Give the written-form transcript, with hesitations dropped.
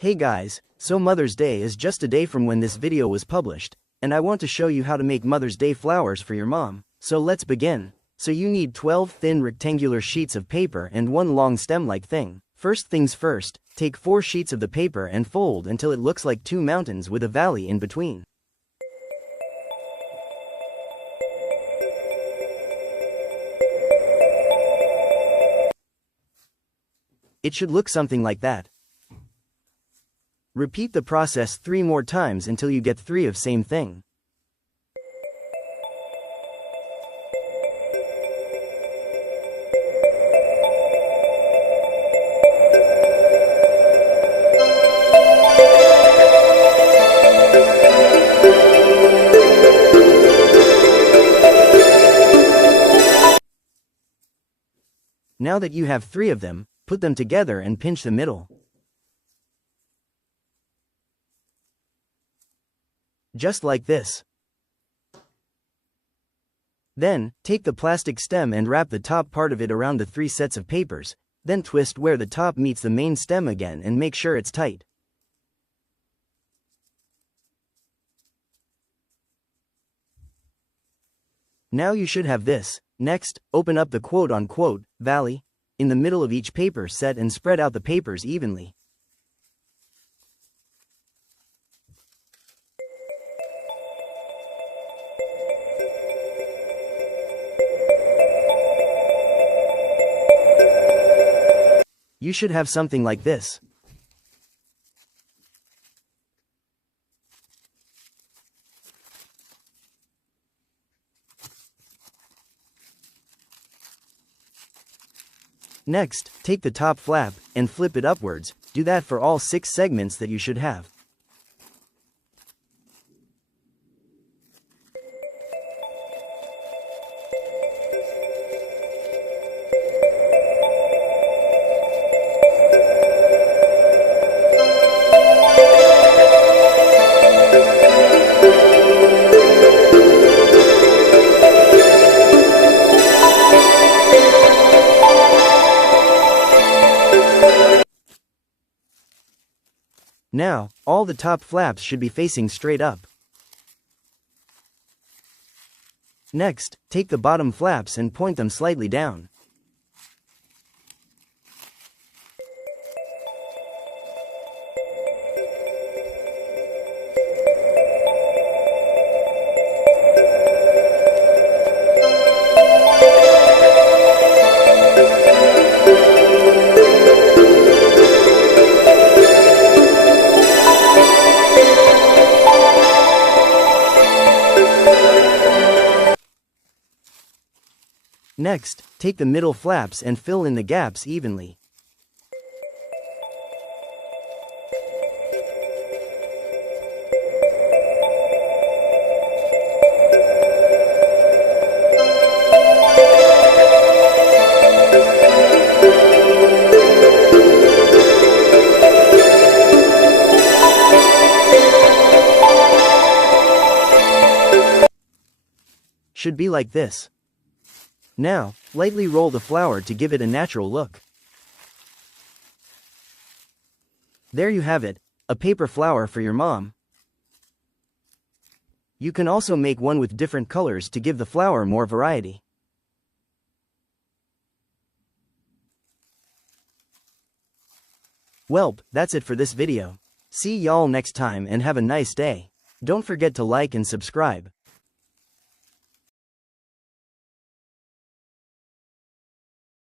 Hey guys, so Mother's Day is just a day from when this video was published, and I want to show you how to make Mother's Day flowers for your mom. So let's begin. So you need 12 thin rectangular sheets of paper and one long stem-like thing. First things first, take 4 sheets of the paper and fold until it looks like 2 mountains with a valley in between. It should look something like that. Repeat the process 3 more times until you get 3 of same thing. Now that you have 3 of them, put them together and pinch the middle. Just like this. Then, take the plastic stem and wrap the top part of it around the 3 sets of papers, then twist where the top meets the main stem again and make sure it's tight. Now you should have this. Next, open up the quote-unquote valley in the middle of each paper set and spread out the papers evenly. You should have something like this. Next, take the top flap and flip it upwards. Do that for all 6 segments that you should have. Now, all the top flaps should be facing straight up. Next, take the bottom flaps and point them slightly down. Next, take the middle flaps and fill in the gaps evenly. Should be like this. Now, lightly roll the flower to give it a natural look. There you have it, a paper flower for your mom. You can also make one with different colors to give the flower more variety. Welp, that's it for this video. See y'all next time and have a nice day. Don't forget to like and subscribe.